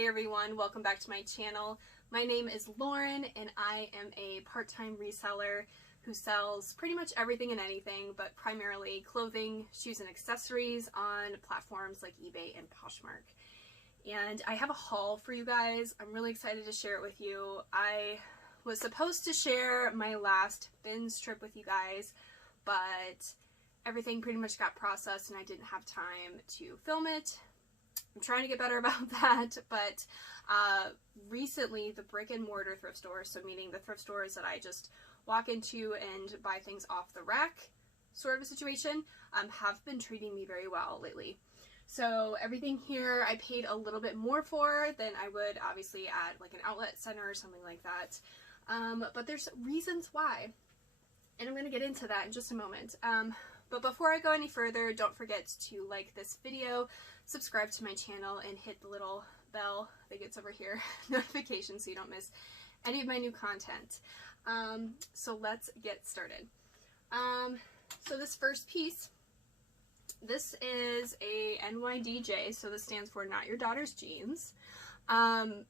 Hey everyone, welcome back to my channel. My name is Lauren and I am a part-time reseller who sells pretty much everything and anything, but primarily clothing, shoes, and accessories on platforms like eBay and Poshmark. And I have a haul for you guys. I'm really excited to share it with you. I was supposed to share my last bins trip with you guys, but everything pretty much got processed and I didn't have time to film it. I'm trying to get better about that, but recently the brick and mortar thrift stores, so meaning the thrift stores that I just walk into and buy things off the rack sort of a situation, have been treating me very well lately. So everything here I paid a little bit more for than I would obviously at like an outlet center or something like that. But there's reasons why, and I'm going to get into that in just a moment. But before I go any further, don't forget to like this video, subscribe to my channel, and hit the little bell that gets over here, notification, so you don't miss any of my new content. So let's get started. So this first piece, this is a NYDJ, so this stands for Not Your Daughter's Jeans. I'm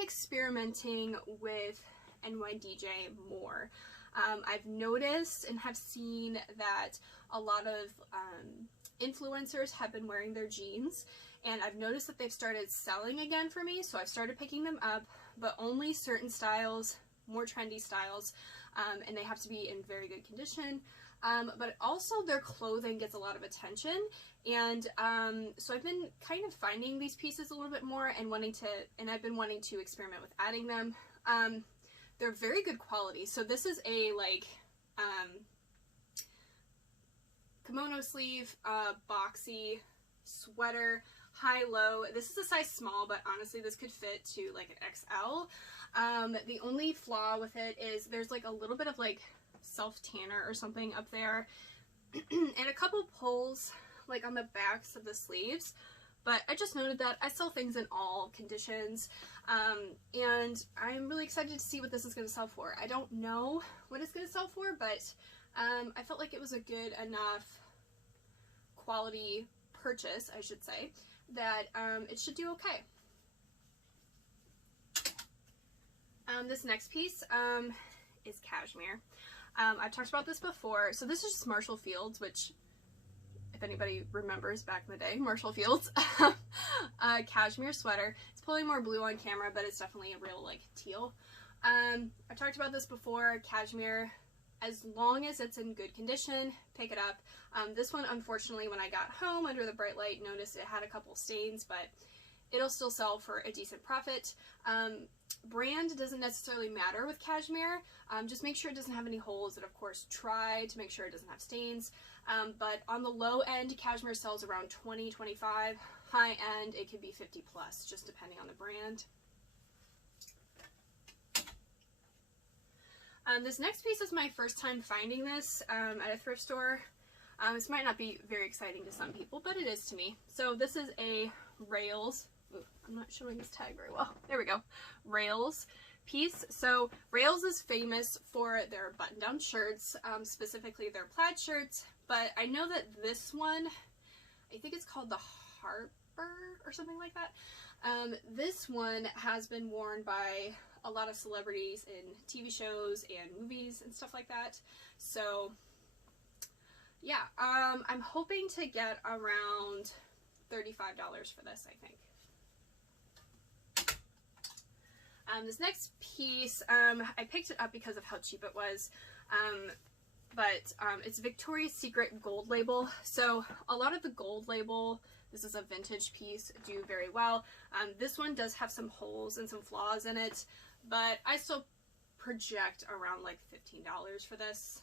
experimenting with NYDJ more. I've noticed and have seen that a lot of influencers have been wearing their jeans, and I've noticed that they've started selling again for me, so I've started picking them up, but only certain styles, more trendy styles, and they have to be in very good condition. But also their clothing gets a lot of attention, and so I've been kind of finding these pieces a little bit more and I've been wanting to experiment with adding them. They're very good quality. So this is a like kimono sleeve, boxy sweater, high-low. This is a size small, but honestly this could fit to like an XL. The only flaw with it is there's like a little bit of like self-tanner or something up there and a couple pulls like on the backs of the sleeves. But I just noted that I sell things in all conditions, and I'm really excited to see what this is going to sell for. I don't know what it's going to sell for, but I felt like it was a good enough quality purchase, I should say, that it should do okay. This next piece is cashmere. I've talked about this before. So this is just Marshall Field's, which, if anybody remembers back in the day, Marshall Field's cashmere sweater. It's probably more blue on camera, but it's definitely a real like teal. I've talked about this before. Cashmere, as long as it's in good condition, pick it up. This one, unfortunately, when I got home under the bright light, noticed it had a couple stains, but it'll still sell for a decent profit. Brand doesn't necessarily matter with cashmere. Just make sure it doesn't have any holes, and of course try to make sure it doesn't have stains. But on the low end, cashmere sells around $20, $25. High end, it could be $50 plus, just depending on the brand. This next piece is my first time finding this at a thrift store. This might not be very exciting to some people, but it is to me. So this is a Rails. Ooh, I'm not showing this tag very well. There we go. Rails piece. So Rails is famous for their button-down shirts, specifically their plaid shirts, but I know that this one, I think it's called the Harper or something like that. This one has been worn by a lot of celebrities in TV shows and movies and stuff like that. So yeah, I'm hoping to get around $35 for this, I think. This next piece, I picked it up because of how cheap it was, but it's Victoria's Secret gold label. So a lot of the gold label, this is a vintage piece, do very well. This one does have some holes and some flaws in it, but I still project around like $15 for this.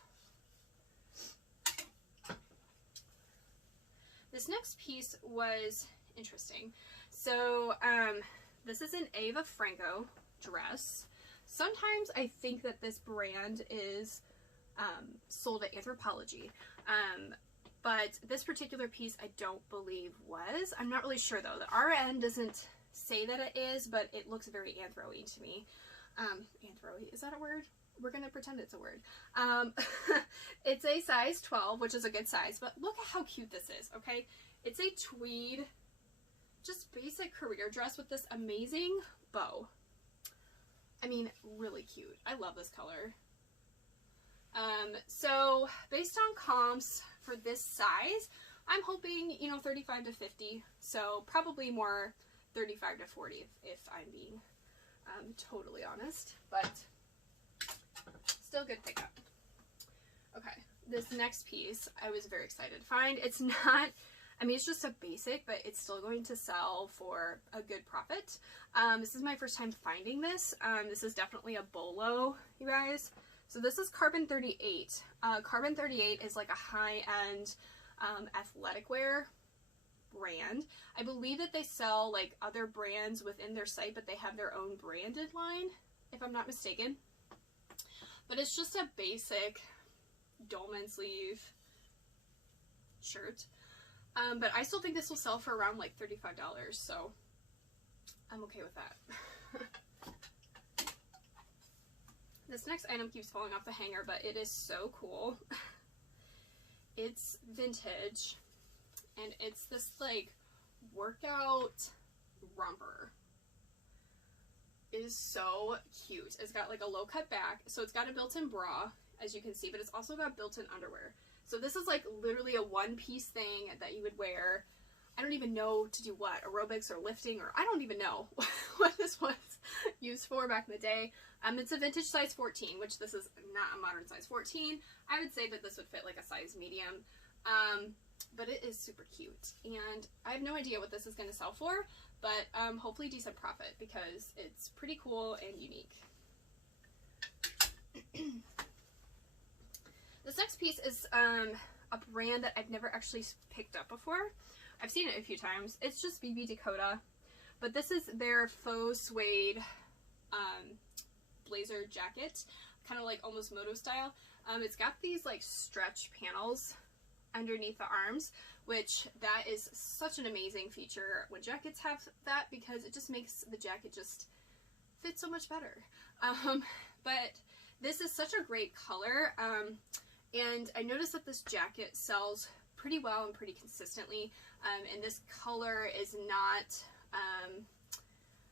This next piece was interesting. So this is an Ava Franco dress. Sometimes I think that this brand is sold at Anthropologie, but this particular piece I don't believe was. I'm not really sure though. The RN doesn't say that it is, but it looks very anthro-y to me. Anthro-y, is that a word? We're gonna pretend it's a word. It's a size 12, which is a good size, but look at how cute this is, okay? It's a tweed just basic career dress with this amazing bow. I mean, really cute. I love this color. So based on comps for this size, I'm hoping, you know, 35 to 50. So probably more 35 to 40 if I'm being totally honest, but still good pickup. Okay, this next piece I was very excited to find. It's not, I mean, it's just a basic, but it's still going to sell for a good profit. This is my first time finding this. This is definitely a bolo, you guys. So this is Carbon 38. Carbon 38 is like a high-end athletic wear brand. I believe that they sell like other brands within their site, but they have their own branded line, if I'm not mistaken. But it's just a basic dolman sleeve shirt. But I still think this will sell for around like $35, so I'm okay with that. This next item keeps falling off the hanger, but it is so cool. It's vintage, and it's this like workout romper. It is so cute. It's got like a low cut back, so it's got a built-in bra, as you can see, but it's also got built-in underwear. So this is like literally a one-piece thing that you would wear. I don't even know to do what, aerobics or lifting, or I don't even know what this was used for back in the day. It's a vintage size 14, which this is not a modern size 14. I would say that this would fit like a size medium, but it is super cute. And I have no idea what this is going to sell for, but hopefully decent profit because it's pretty cool and unique. This next piece is a brand that I've never actually picked up before. I've seen it a few times. It's just BB Dakota, but this is their faux suede blazer jacket, kind of like almost moto style. It's got these like stretch panels underneath the arms, which that is such an amazing feature when jackets have that, because it just makes the jacket just fit so much better. But this is such a great color, and I noticed that this jacket sells pretty well and pretty consistently, and this color is not,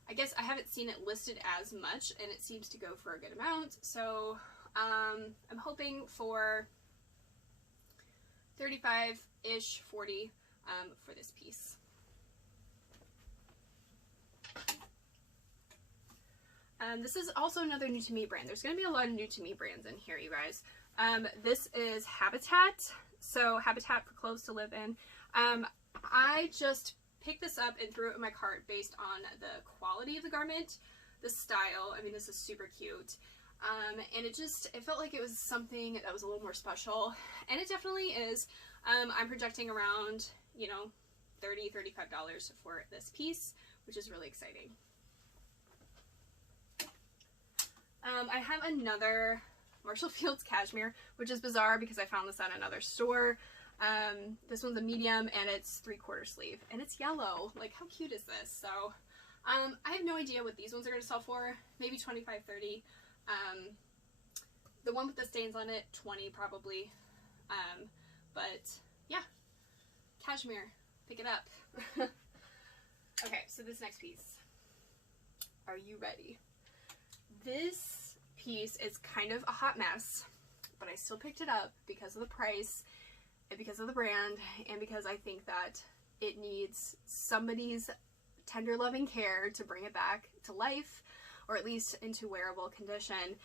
I guess I haven't seen it listed as much, and it seems to go for a good amount, so I'm hoping for 35-ish, 40 for this piece. This is also another new to me brand. There's going to be a lot of new to me brands in here, you guys. This is Habitat. So Habitat for Clothes to Live in. I just picked this up and threw it in my cart based on the quality of the garment, the style. I mean, this is super cute. And it felt like it was something that was a little more special, and it definitely is. I'm projecting around, you know, $30, $35 for this piece, which is really exciting. I have another Marshall Fields cashmere, which is bizarre because I found this at another store. This one's a medium, and it's 3/4 sleeve, and it's yellow. Like, how cute is this? So, I have no idea what these ones are going to sell for. Maybe 25, 30. The one with the stains on it, 20 probably. But yeah, cashmere, pick it up. Okay, so this next piece. Are you ready? This piece is kind of a hot mess, but I still picked it up because of the price and because of the brand and because I think that it needs somebody's tender loving care to bring it back to life, or at least into wearable condition.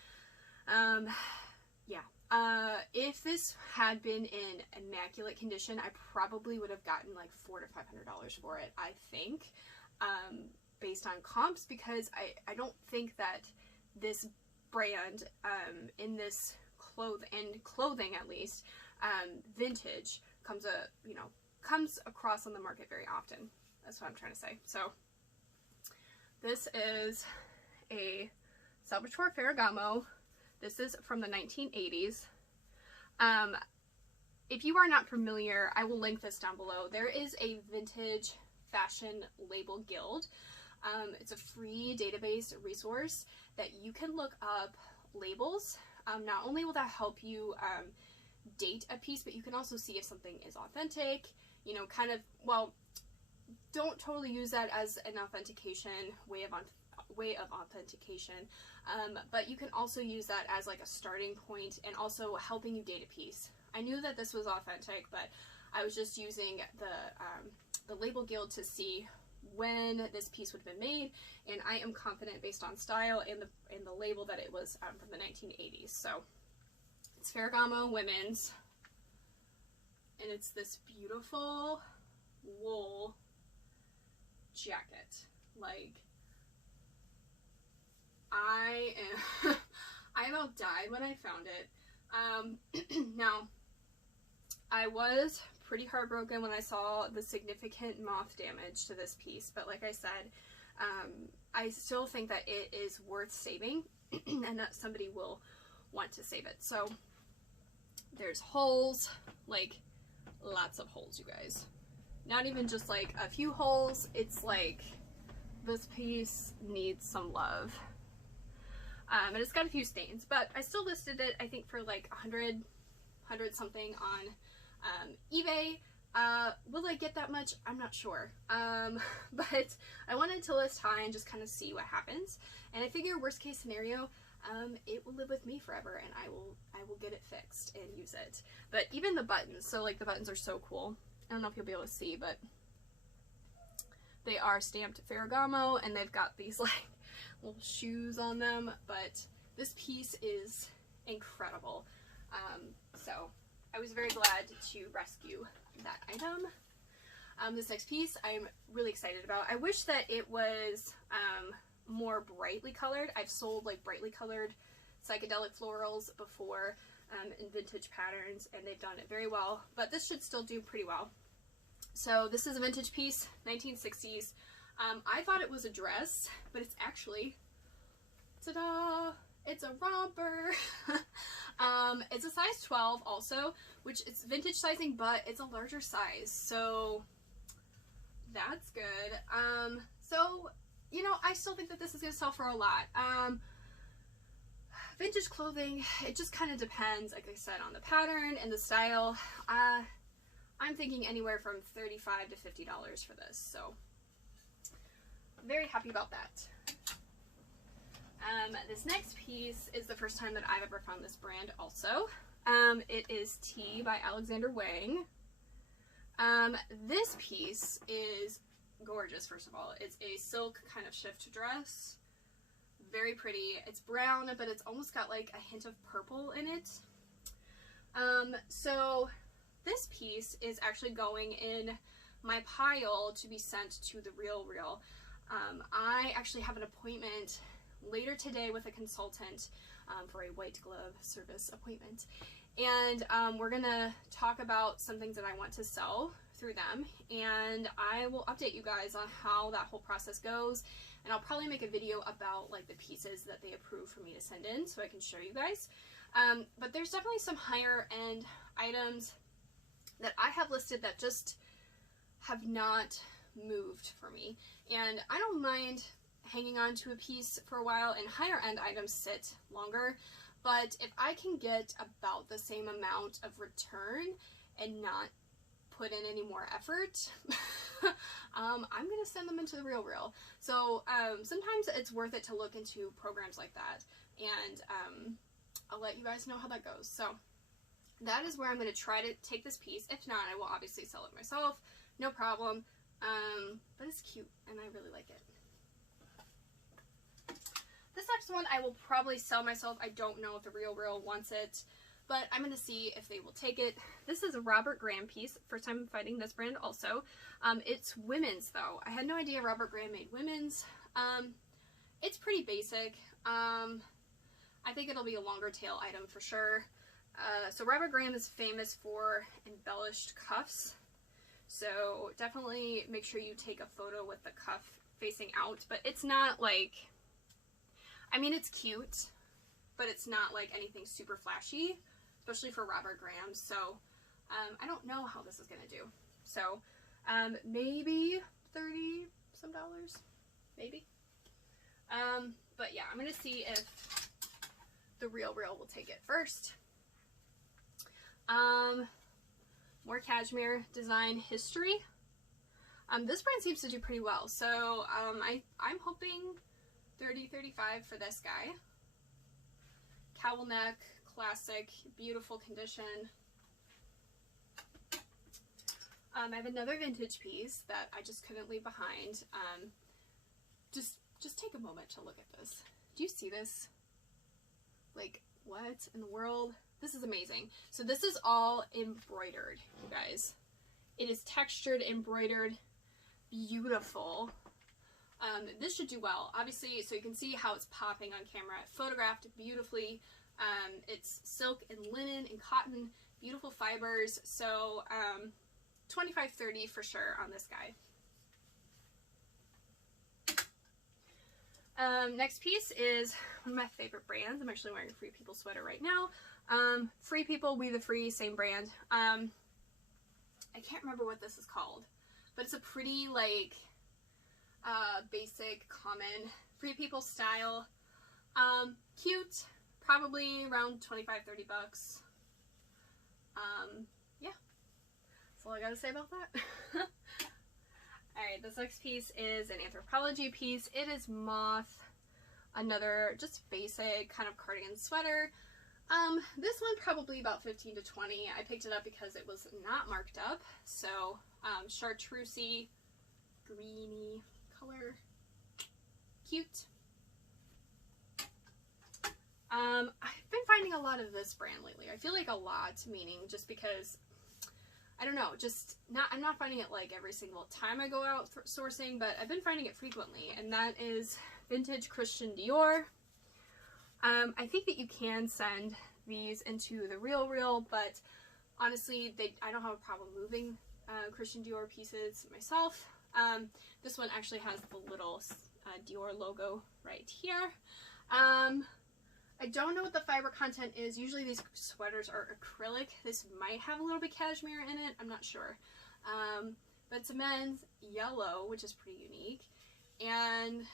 If this had been in immaculate condition, I probably would have gotten like $400 to $500 for it, I think, based on comps, because I don't think that this brand, in this clothing at least, vintage comes across on the market very often. That's what I'm trying to say. So this is a Salvatore Ferragamo. This is from the 1980s. If you are not familiar, I will link this down below. There is a vintage fashion label guild. It's a free database resource that you can look up labels. Not only will that help you date a piece, but you can also see if something is authentic, you know, kind of, well, don't totally use that as an authentication way of authentication, but you can also use that as like a starting point and also helping you date a piece. I knew that this was authentic, but I was just using the label guild to see when this piece would have been made, and I am confident based on style and the label that it was from the 1980s. So it's Ferragamo women's, and it's this beautiful wool jacket. Like, I about died when I found it. Now, I was pretty heartbroken when I saw the significant moth damage to this piece, but like I said, I still think that it is worth saving and that somebody will want to save it. So there's holes, like lots of holes, you guys. Not even just like a few holes, it's like this piece needs some love. And it's got a few stains, but I still listed it, I think, for like 100 something on eBay. Will I get that much? I'm not sure. But I wanted to list high and just kind of see what happens. And I figure worst case scenario, it will live with me forever, and I will get it fixed and use it. But even the buttons, so like the buttons are so cool. I don't know if you'll be able to see, but they are stamped Ferragamo, and they've got these like little shoes on them. But this piece is incredible. So I was very glad to rescue that item. This next piece I'm really excited about. I wish that it was more brightly colored. I've sold like brightly colored psychedelic florals before in vintage patterns, and they've done it very well, but this should still do pretty well. So this is a vintage piece, 1960s. I thought it was a dress, but it's actually, ta-da, it's a romper. It's a size 12 also, which it's vintage sizing, but it's a larger size, so that's good. So, you know, I still think that this is going to sell for a lot. Vintage clothing, it just kind of depends, like I said, on the pattern and the style. I'm thinking anywhere from $35 to $50 for this, so very happy about that. This next piece is the first time that I've ever found this brand also. It is Tea by Alexander Wang. This piece is gorgeous, first of all. It's a silk kind of shift dress. Very pretty. It's brown, but it's almost got like a hint of purple in it. So this piece is actually going in my pile to be sent to the Real Real. I actually have an appointment later today with a consultant for a white glove service appointment, and we're gonna talk about some things that I want to sell through them, and I will update you guys on how that whole process goes, and I'll probably make a video about like the pieces that they approve for me to send in so I can show you guys. But there's definitely some higher end items that I have listed that just have not moved for me, and I don't mind hanging on to a piece for a while, and higher end items sit longer, but if I can get about the same amount of return and not put in any more effort, I'm gonna send them into the Real Real. So sometimes it's worth it to look into programs like that, and I'll let you guys know how that goes. So that is where I'm gonna try to take this piece. If not, I will obviously sell it myself, no problem. But it's cute and I really like it. This next one I will probably sell myself. I don't know if the Real Real wants it, but I'm going to see if they will take it. This is a Robert Graham piece. First time finding this brand also. It's women's though. I had no idea Robert Graham made women's. It's pretty basic. I think it'll be a longer tail item for sure. So Robert Graham is famous for embellished cuffs. So definitely make sure you take a photo with the cuff facing out, but it's not like, I mean, it's cute, but it's not like anything super flashy, especially for Robert Graham. So I don't know how this is going to do. So maybe 30 some dollars, maybe. But yeah, I'm going to see if the Real Real will take it first. More cashmere design history. This brand seems to do pretty well, so I'm hoping 30-35 for this guy. Cowl neck, classic, beautiful condition. I have another vintage piece that I just couldn't leave behind. Just take a moment to look at this. Do you see this? Like, what in the world? This is amazing. So this is all embroidered, you guys. It is textured, embroidered, beautiful. This should do well, obviously, so you can see how it's popping on camera. Photographed beautifully. It's silk and linen and cotton, beautiful fibers. So 25-30 for sure on this guy. Next piece is one of my favorite brands. I'm actually wearing a Free People sweater right now. Free People, We the Free, same brand. I can't remember what this is called, but it's a pretty, like, basic, common Free People style. Cute, probably around 25-30 bucks. Yeah, that's all I gotta say about that. Alright, this next piece is an Anthropology piece. It is moth, another just basic kind of cardigan sweater. This one probably about 15 to 20. I picked it up because it was not marked up. So, chartreusey, greeny color. Cute. I've been finding a lot of this brand lately. I feel like a lot, meaning just because, I don't know, just I'm not finding it like every single time I go out sourcing, but I've been finding it frequently, and that is vintage Christian Dior. I think that you can send these into the Real, but honestly, I don't have a problem moving Christian Dior pieces myself. This one actually has the little Dior logo right here. I don't know what the fiber content is. Usually these sweaters are acrylic. This might have a little bit cashmere in it. I'm not sure. But it's a men's yellow, which is pretty unique. And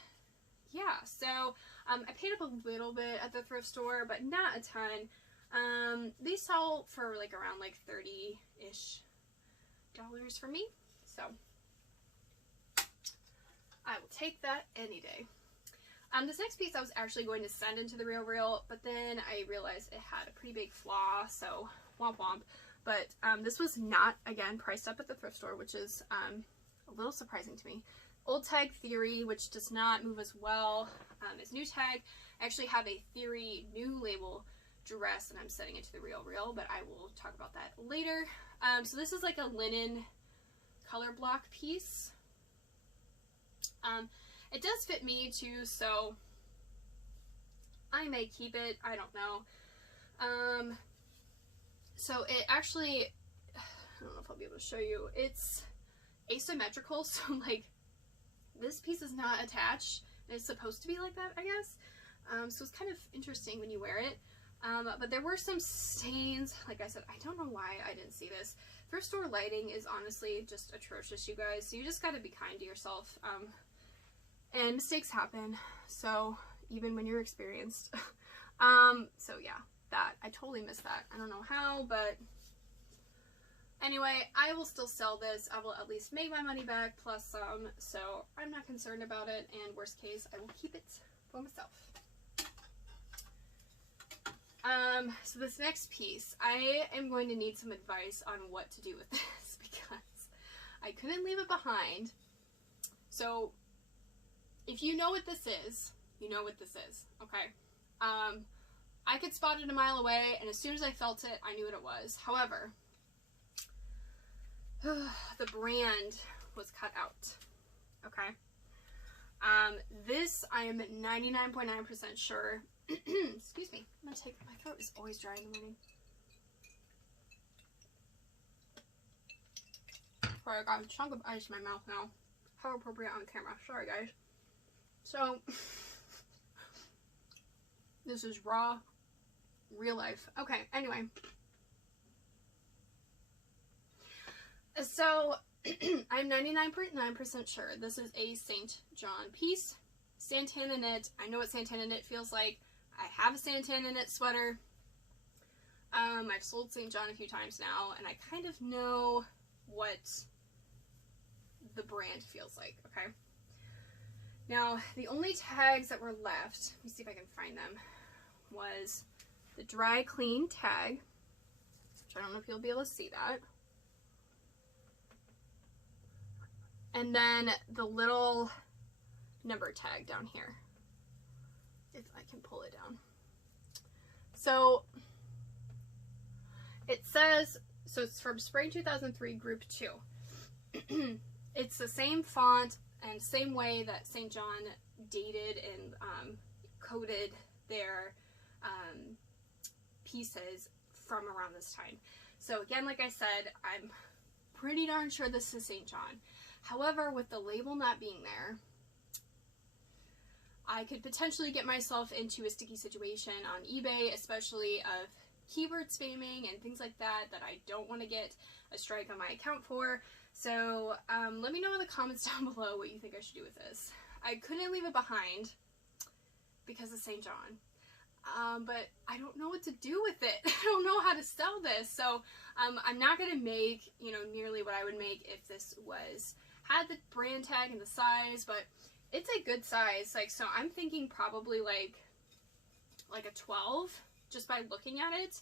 yeah, so I paid up a little bit at the thrift store, but not a ton. They sell for like around like $30-ish for me. So I will take that any day. This next piece I was actually going to send into the Real, but then I realized it had a pretty big flaw, so womp womp. But this was not, again, priced up at the thrift store, which is a little surprising to me. Old Tag Theory, which does not move as well as New Tag. I actually have a Theory new label dress, and I'm setting it to the Real, but I will talk about that later. So this is like a linen color block piece. It does fit me too, so I may keep it. I don't know. So it actually, I don't know if I'll be able to show you. It's asymmetrical, so like this piece is not attached. It's supposed to be like that, I guess. So it's kind of interesting when you wear it. But there were some stains. Like I said, I don't know why I didn't see this. Thrift store lighting is honestly just atrocious, you guys. So you just got to be kind to yourself. And mistakes happen, so even when you're experienced. So yeah, that, I totally missed that. I don't know how, but anyway, I will still sell this. I will at least make my money back plus some, so I'm not concerned about it, and worst case, I will keep it for myself. So this next piece, I am going to need some advice on what to do with this because I couldn't leave it behind. So if you know what this is, you know what this is, okay? I could spot it a mile away, and as soon as I felt it, I knew what it was. However, the brand was cut out, okay? This, I am 99.9% sure, excuse me, I'm gonna take, my throat is always dry in the morning. Sorry, I got a chunk of ice in my mouth now. How appropriate on camera, sorry guys. So, this is raw, real life. Okay, anyway. So, I'm 99.9% sure this is a St. John piece. Santana knit. I know what Santana knit feels like. I have a Santana knit sweater. I've sold St. John a few times now, and I kind of know what the brand feels like, okay? Now, the only tags that were left, let me see if I can find them, was the dry clean tag, which I don't know if you'll be able to see that. And then the little number tag down here, if I can pull it down. So it says, so it's from spring 2003 group 2. It's the same font and same way that St. John dated and coded their pieces from around this time. So again, like I said, I'm pretty darn sure this is St. John. However, with the label not being there, I could potentially get myself into a sticky situation on eBay, especially of keyword spamming and things like that that I don't want to get a strike on my account for. So let me know in the comments down below what you think I should do with this. I couldn't leave it behind because of St. John. But I don't know what to do with it. I don't know how to sell this. So I'm not going to make, you know, nearly what I would make if this had the brand tag and the size, but it's a good size. Like, so I'm thinking probably like a 12 just by looking at it.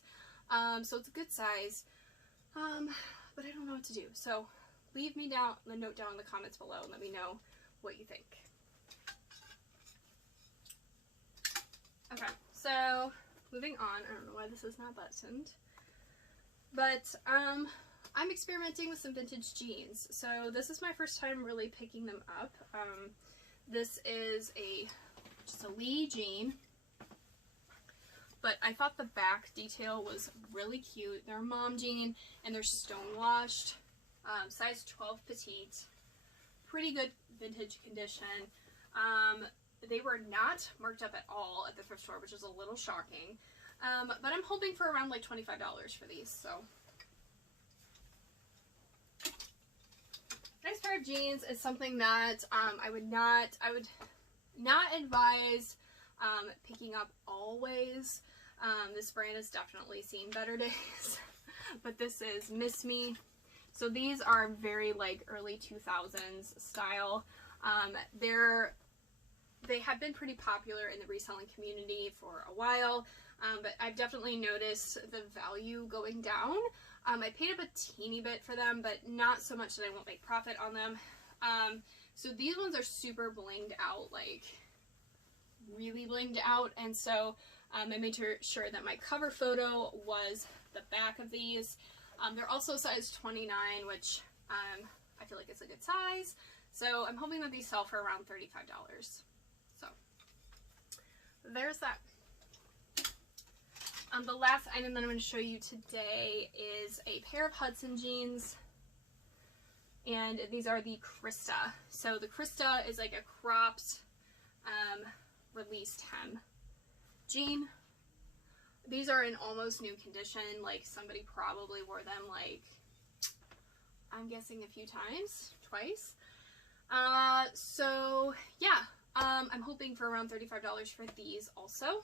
So it's a good size. But I don't know what to do. So leave me down the note down in the comments below and let me know what you think. Okay, so moving on. I don't know why this is not buttoned, but I'm experimenting with some vintage jeans. So this is my first time really picking them up. This is just a Lee jean, but I thought the back detail was really cute. They're a mom jean and they're stonewashed, size 12 petite, pretty good vintage condition. They were not marked up at all at the thrift store, which is a little shocking. But I'm hoping for around like $25 for these, so. Nice pair of jeans is something that I would not advise picking up always. This brand has definitely seen better days. But this is Miss Me. So these are very like early 2000s style. They have been pretty popular in the reselling community for a while, but I've definitely noticed the value going down. I paid up a teeny bit for them, but not so much that I won't make profit on them. So these ones are super blinged out, like really blinged out, and so I made sure that my cover photo was the back of these. They're also size 29, which I feel like it's a good size. So I'm hoping that these sell for around $35. So there's that. The last item that I'm going to show you today is a pair of Hudson jeans, and these are the Krista. So the Krista is like a cropped released hem jean. These are in almost new condition, like somebody probably wore them like, I'm guessing a few times, twice. So yeah, I'm hoping for around $35 for these also.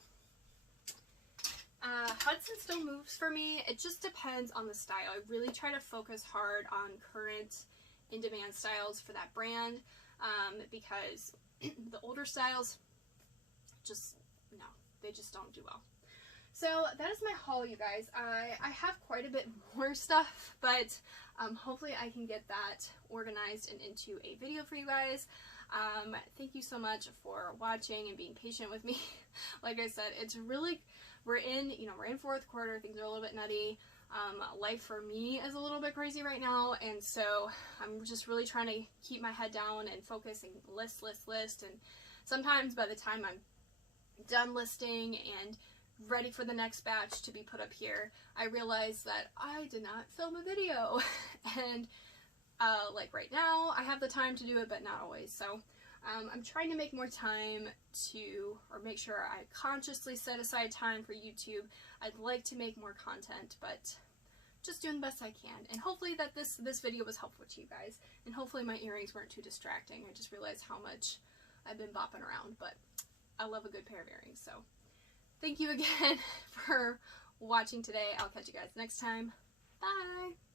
Hudson still moves for me. It just depends on the style. I really try to focus hard on current in-demand styles for that brand, because the older styles just, no, they just don't do well. So that is my haul, you guys. I have quite a bit more stuff, but hopefully I can get that organized and into a video for you guys. Thank you so much for watching and being patient with me. Like I said, it's really, we're in fourth quarter, things are a little bit nutty. Life for me is a little bit crazy right now, and so I'm just really trying to keep my head down and focus and list, and sometimes by the time I'm done listing and ready for the next batch to be put up here, I realize that I did not film a video. And like right now I have the time to do it, but not always. So I'm trying to make more time to, or make sure I consciously set aside time for YouTube. I'd like to make more content, but just doing the best I can. And hopefully that this video was helpful to you guys, and hopefully my earrings weren't too distracting. I just realized how much I've been bopping around, but I love a good pair of earrings. So thank you again for watching today. I'll catch you guys next time. Bye!